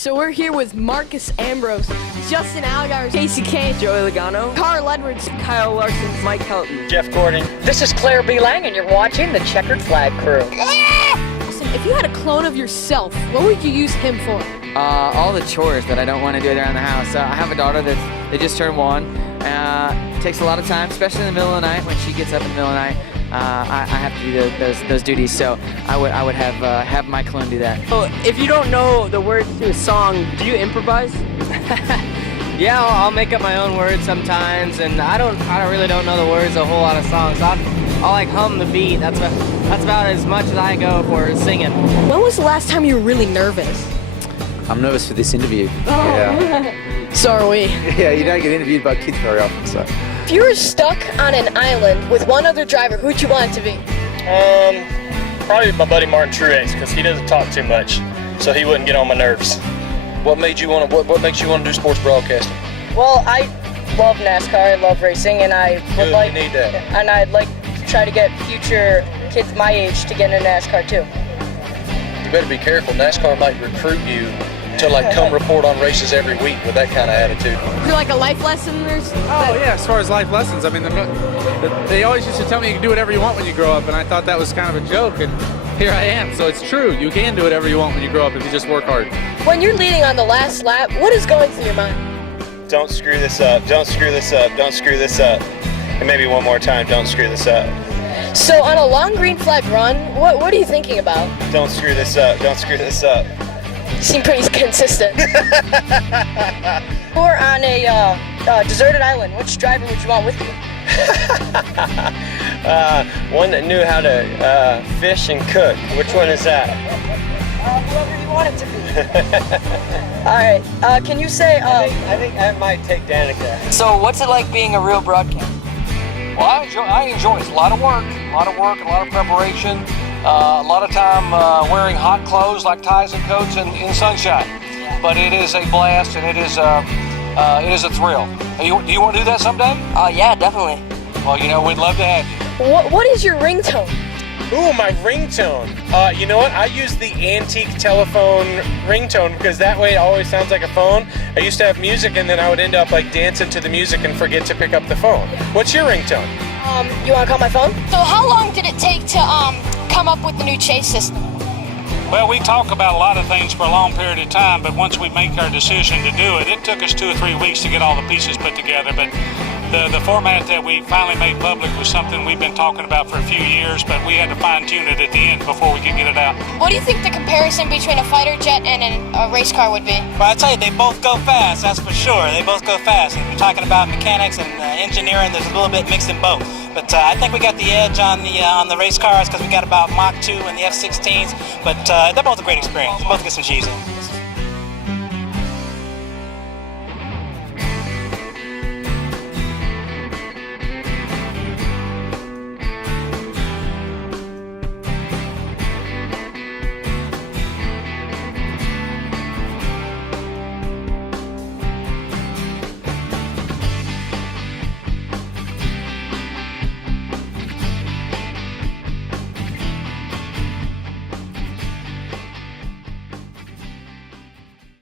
So we're here with Marcus Ambrose, Justin Allgaier, Casey Kane, Joey Logano, Carl Edwards, Kyle Larson, Mike Helton, Jeff Gordon. This is Claire B. Lang, and you're watching the Checkered Flag Crew. Listen, if you had a clone of yourself, what would you use him for? all the chores that I don't want to do around the house. I have a daughter they just turned 1. It takes a lot of time, especially in the middle of the night when she gets up in the middle of the night. I have to do those duties, so I would have my clone do that. So if you don't know the words to a song, do you improvise? Yeah, I'll make up my own words sometimes, and I really don't know the words of a whole lot of songs. I'll like hum the beat. That's about as much as I go for singing. When was the last time you were really nervous? I'm nervous for this interview. Yeah. So are we. Yeah, you don't get interviewed by kids very often, so. If you were stuck on an island with one other driver, who'd you want it to be? Probably my buddy Martin Truex, because he doesn't talk too much, so he wouldn't get on my nerves. What makes you want to do sports broadcasting? Well, I love NASCAR, I love racing, and I would Good, like, you need that. and I'd like to try to get future kids my age to get into NASCAR too. You better be careful. NASCAR might recruit you to come report on races every week with that kind of attitude. Is there like a life lesson or something? Oh yeah, as far as life lessons, I mean, they always used to tell me you can do whatever you want when you grow up, and I thought that was kind of a joke, and here I am. So it's true, you can do whatever you want when you grow up if you just work hard. When you're leading on the last lap, what is going through your mind? Don't screw this up, don't screw this up, don't screw this up. And maybe one more time, don't screw this up. So on a long green flag run, what are you thinking about? Don't screw this up, don't screw this up. You seem pretty consistent. Or on a deserted island, which driver would you want with you? One that knew how to fish and cook. Which one is that? Whoever you want it to be. All right. Can you say? I think I might take Danica. So, what's it like being a real broadcaster? Well, I enjoy it. It's a lot of work, a lot of preparation, a lot of time wearing hot clothes like ties and coats in sunshine. But it is a blast, and it is a thrill. Do you want to do that someday? Yeah, definitely. Well, we'd love to have you. What is your ringtone? Ooh, my ringtone. You know what? I use the antique telephone ringtone because that way it always sounds like a phone. I used to have music and then I would end up dancing to the music and forget to pick up the phone. What's your ringtone? You want to call my phone? So how long did it take to come up with the new chase system? Well, we talk about a lot of things for a long period of time, but once we make our decision to do it, it took us 2 or 3 weeks to get all the pieces put together. But the format that we finally made public was something we've been talking about for a few years, but we had to fine-tune it at the end before we could get it out. What do you think the comparison between a fighter jet and a race car would be? Well, I tell you, they both go fast. That's for sure. They both go fast. If you're talking about mechanics and engineering, there's a little bit mixed in both. But I think we got the edge on the race cars because we got about Mach 2 and the F-16s. But they're both a great experience. Both get some G's in.